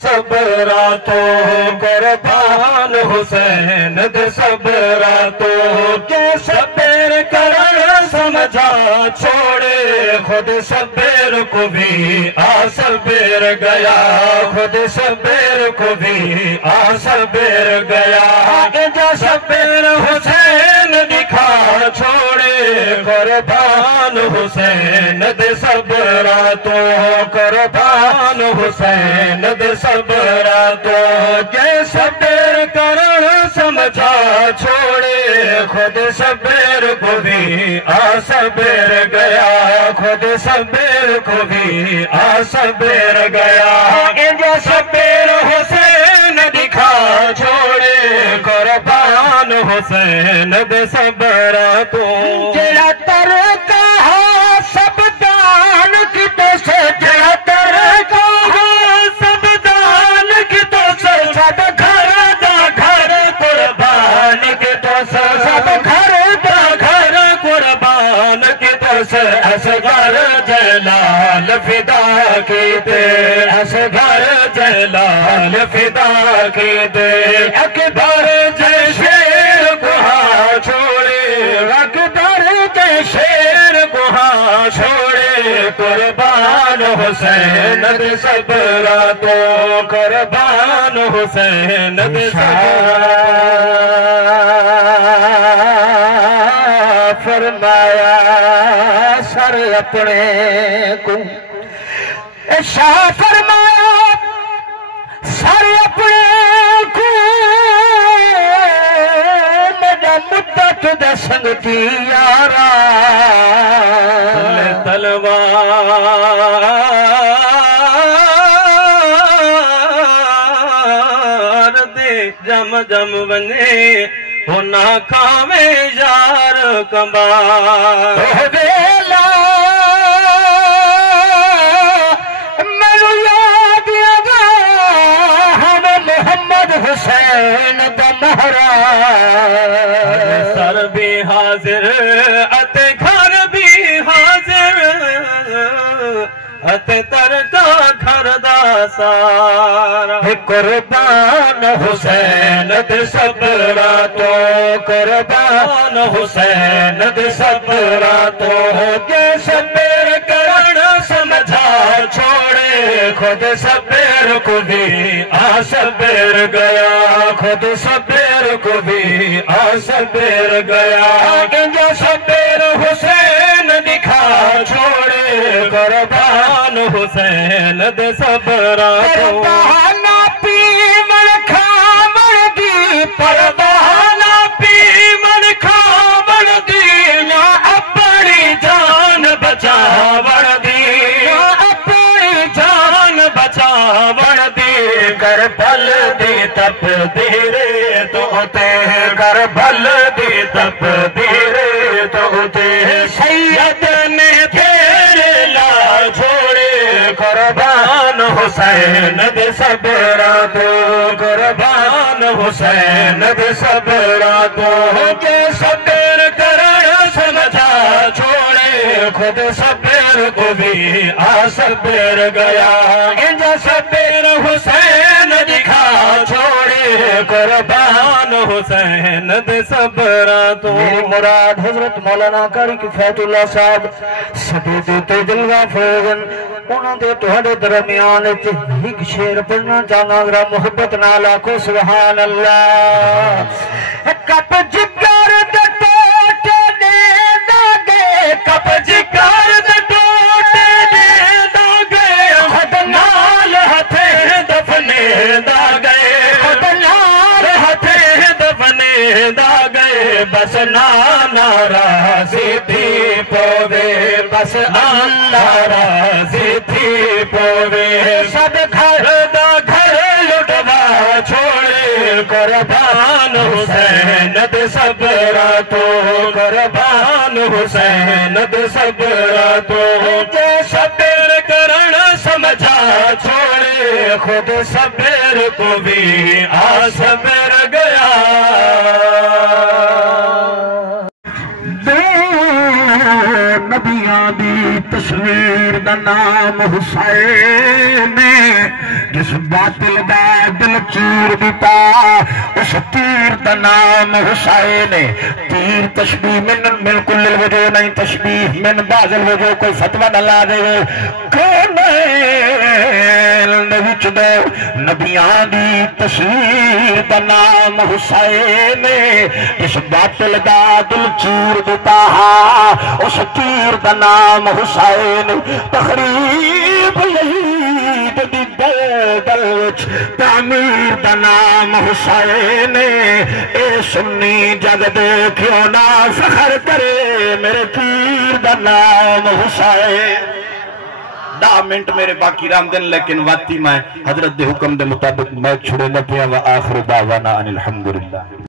सबरा तो कुर्बान हुसैन दे सबरा तो के सबेर करण समझा छोड़े खुद सबेर को भी आ सबेर गया खुद सबेर को भी आ सबेर गया जो सबेर हुसैन दिखा छोड़े कुर्बान हुसैन दे सबरा तो कुर्बान हुसैन दे सबरा तो जय सबेर करण समझा छोड़े खुद सबेर को भी आ सबेर गया खुद सबेर को भी आ सबेर गया जो सबेर हुसैन दिखा छोड़े कुर्बान हुसैन दे सबरा तो जरा तर कहा सब दान की तो से जरा तर कहा सब दान की तो से सब घर दा घर कुर्बान की तो से सब घर दा घर कुर्बान की तो से असगर जलाल फिदा की दे असगर जलाल फिदा की दे अकबर जय शेर गुहा छोड़े अकबर जय शेर गुहा छोड़े कुर्बान हुसैन दे सबरा तो कुर्बान हुसैन दे फरमाया सर अपने को शाह फरमाया सर अपने को मेरा मुद्दत दा संगती यारा तलवार दे जम जम बने हो ना खावे यार कमार बेला मैनू याद आगा हम मोहम्मद हुसैन दा महरा सर भी हाजिर अते घर भी हाजिर अते तरका घर दा सारा कुर्बान हुसैन दे सबरा तो कुर्बान हुसैन दे सबरा तो के सबेर करण समझा छोड़े खुद सबेर को भी आ सबेर गया खुद सबेर को भी आ सबेर गया जो सबेर हुसैन दिखा छोड़े कुर्बान हुसैन दे सबरा तो बहाना पीमन खामन दी परवाना पीमन खामन दी ना अपनी जान बचावण दी ना अपनी जान बचावण दी कर बल दी तप देरे तो ते कर बल दी तप देरे तो ते सैयद ने तेरे ला छोड़े कुर्बान हुसैन दे सबरा तो कुर्बान हुसैन दे सबरा तो के सबेर करण समझा छोड़े खुद सबेर को भी आ सबेर गया इन सबेर हुसैन दिखा छोड़े कुर्बान हुसैन दे सबरा तो मुराद हजरत मौलाना कारी किफायतुल्लाह साहब सदे ते दिलवा फरोगन उन्होंने तुहाडे दरमियान एक शेर पढ़ना चाहना जरा मोहब्बत नाल आखो सुभान अल्लाह कप जिगर दे टोटे दे दागे कप जिगर दे टोटे दे दागे खुद नाल हथे दफने दागे खुद नाल हथे दफने दागे बस नाना राजी थी पोवे बस अल्लाह राजी थी पोवे सब घर दा घर लुटवा छोड़े कुर्बान हुसैन दे सबरा तो कुर्बान हुसैन दे सबरा तो जे सबेर करण समझा छोड़े खुद सबेर को भी आ सबेर गया नबी नबियां दी तस्वीर दा नाम हुसैन, जिस बातिल दा दिल चूर दिता उस तीर दा नाम हुसैन। तीर तशबीह मिन कुल वजो नहीं, तशबीह मिन बाज़िल वजो, कोई फतवा न ला दे। विच दो नबियां दी तस्वीर दा नाम हुसैन, जिस बातिल दा दिल चूर दिता उस तीर दा नाम हुसैन। तकरीब यजीद दी दल विच तामीर दा नाम हुसैन। ए सुन्नी जग देखियो ना फखर करे, मेरे पीर दा नाम हुसैन। 10 मिनट मेरे बाकी राम दिन, लेकिन वाती मैं हजरत दे हुक्म दे मुताबिक मैं छुड़े न पिया। व आखिर दावाना अनिल हम्दुलिल्लाह।